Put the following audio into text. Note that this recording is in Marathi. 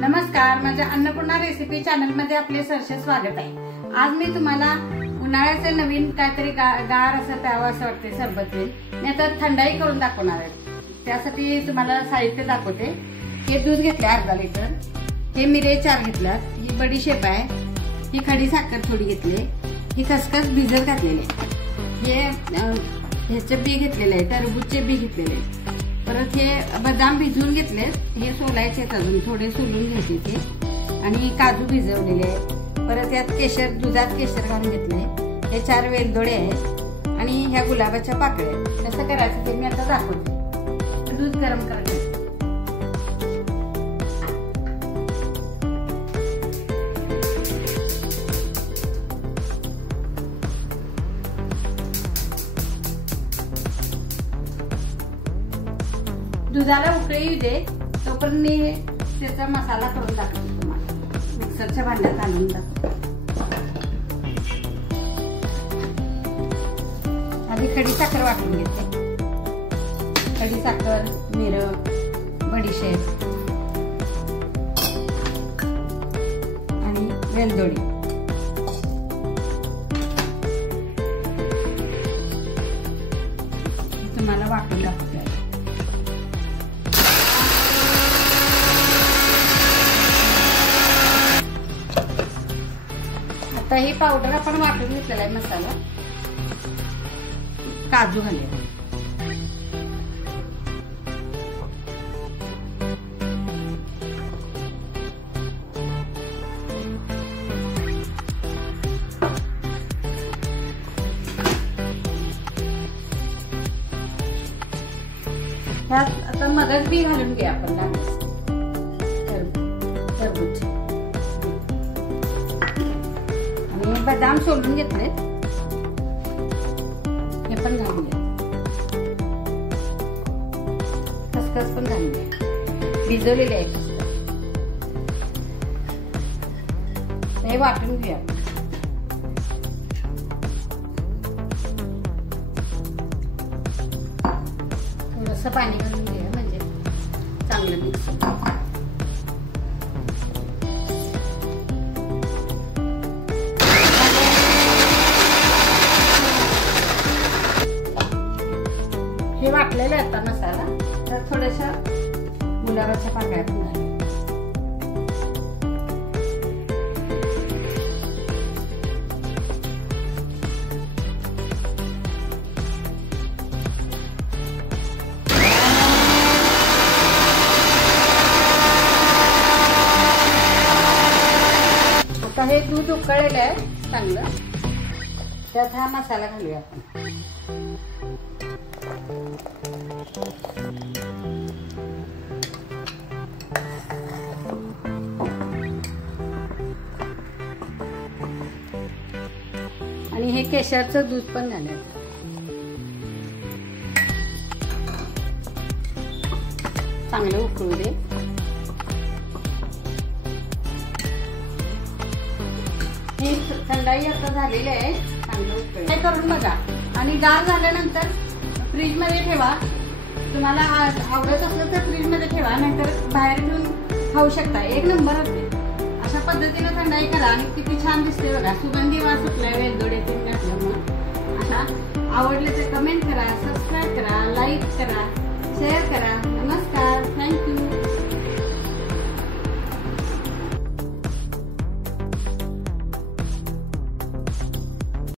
नमस्कार, माझ्या अन्नपूर्णा रेसिपी चॅनल मध्ये आपले सहर्ष स्वागत आहे। आज मी तुम्हाला उन्हाळ्याचे नवीन काहीतरी गार असं प्यावं असं वाटते सरबत मी आता थंडाई करून दाखवणार आहे। त्यासाठी तुम्हाला साहित्य दाखवते। हे दूध घेतले अर्धा लिटर, हे मिरे 4 घेतल्यात, ही बडीशेप आहे, ही खडी साखर थोडी घेतली, ही खसखस भिजत घातलेली, हे ह्याचे बी घेतलेले आहे, टरबूजचे बी घेतलेले, परत हे बदाम भिजवून घेतले, हे सोलायचे अजून थोडे सोलून घ्यायचे ते, आणि काजू भिजवलेले, परत यात केशर दुधात केशर घालून घेतले, हे 4 वेलदोडे आहेत आणि ह्या गुलाबाच्या पाकळ्या। कसं करायचं ते मी आता दाखवते। दूध गरम करायचं, दुधाला उकळी येऊ दे तोपर्यंत मी त्याचा मसाला करून टाकते। तुम्हाला मिक्सरच्या भांड्यात घालून टाकते। आधी खडी साखर वाटून घेते, खडी साखर, मिरं, बडीशेप आणि वेलदोडी। तुम्हाला वाटून दाखवते। आता ही पावडर आपण वाटून घेतलेला आहे मसाला, काजू घालूया, ह्यात आता मगज बी घालून घ्या आपण, टरबूज आणि बदाम सोलून घेतले, हे पण घालून घ्या, खसखस पण घालून घ्या, भिजवलेले आहे खसखस, हे वाटून घ्या। थोडंसं पाणी घालून घ्या म्हणजे चांगलं मिक्स होतं। हे वाटलेलं आहे आता मसाला, तर थोड्याशा गुलाबाच्या पाकळ्या पण घालूया। आता हे दूध उकळलेलं आहे चांगलं, त्यात हा मसाला घालूया आपण। आणि हे केशरचं दूध पण घालायचं, चांगलं उकळू दे। ही थंडाई आता झालेली आहे, चांगलं उकळू हे करून बघा, आणि गार झाल्यानंतर फ्रीज मध्ये ठेवा। तुम्हाला आवडत असलं तर फ्रीज मध्ये ठेवा, नाहीतर बाहेर घेऊन खाऊ शकता, एक नंबर होते। अशा पद्धतीने थंडाई करा आणि किती छान दिसते बघा, सुगंधी वास सुटलाय वेलदोडे ते घातल्यामुळे। अशा आवडले तर कमेंट करा, सबस्क्राईब करा, लाईक करा, शेअर करा।